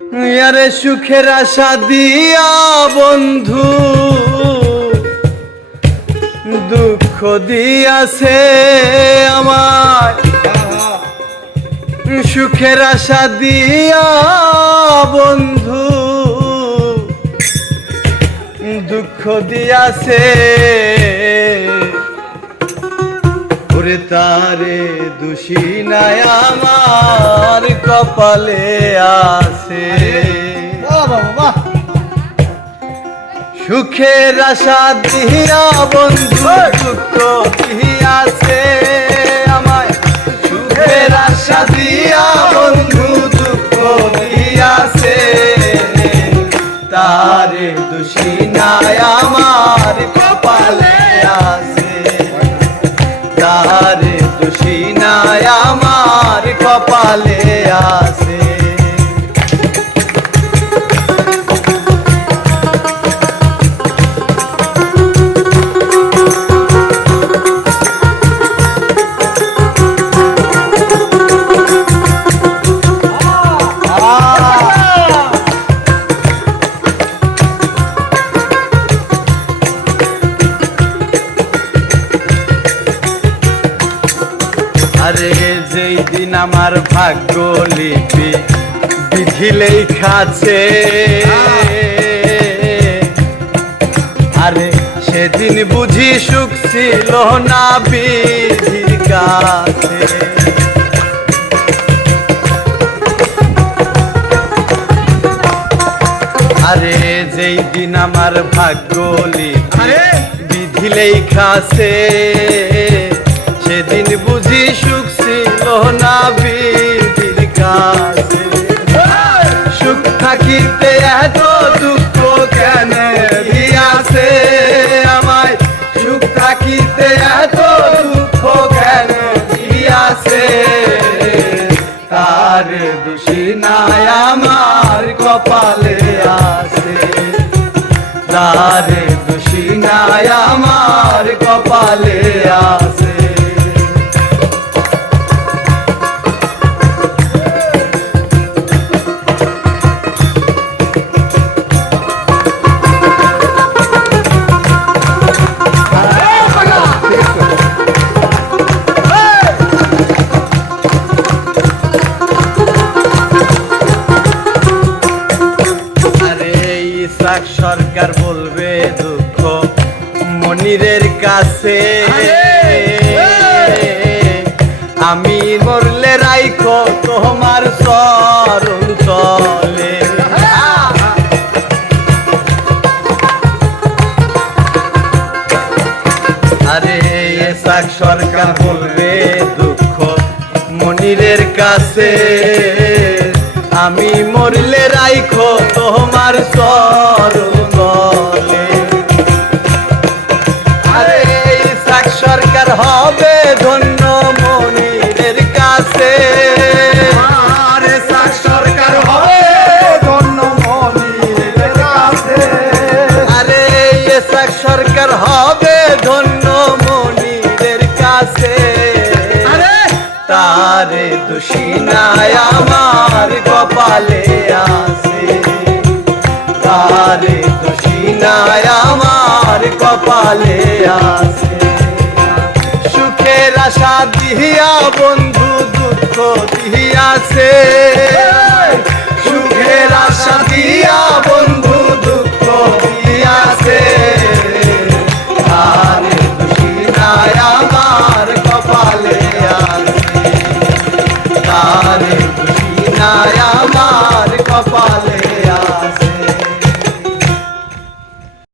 আরে সুখের আশা দিয়া বন্ধু দুঃখ দিয়াছে আমার, সুখের আশা দিয়া বন্ধু দুঃখ দিয়াছে। ওরে তারে দোষী নাই আমার কপালে আছে। সুখের আশা দিয়া বন্ধু দুঃখ দিয়াছে আমায়, সুখের আশা দিয়া বন্ধু দুঃখ দিয়াছে। তারে দোষী নাই আমার কপালে আছে, তারে দোষী নাই আমার কপালে আছে। আরে যেই দিন আমার ভাগ্য লিপি বিধি লেখাছে, আরে সেদিন বুঝি সুখ ছিল না বিধির কাছে। আরে যেই দিন আমার ভাগ্য লিপি বিধি লেখাছে, সেদিন বুঝি সুখ ছিল না বিধির কাছে। সুখ থাকিতে এত দুঃখ কেন দিয়াছে আমায়, সুখ থাকিতে এত দুঃখ কেন দিয়াছে। তার দোষী নাই আমার কপালে আছে, তার দোষী নাই আমার কপালে আছে। সরকার বলবে দুঃখ মনিরের কাছে, আমি মরলে রাইখো তোমার চরণ তলে। আরে এসাক সরকার বলবে দুঃখ মনিরের কাছে, আমি মরলে রাইখো তোমার চরণ তলে। আরে ইসাক সরকার হবে ধন্য মনিরের কাছে, আরে ইসাক সরকার হবে ধন্য মনিরের কাছে। আরে ইসাক সরকার হবে ধন্য মনিরের কাছে। তারে দোষী নাই আমার কপালে আছে, তারে দোষী নাই আমার কপালে আছে। সুখের আশা দিয়া বন্ধু দুঃখ দিয়াছে,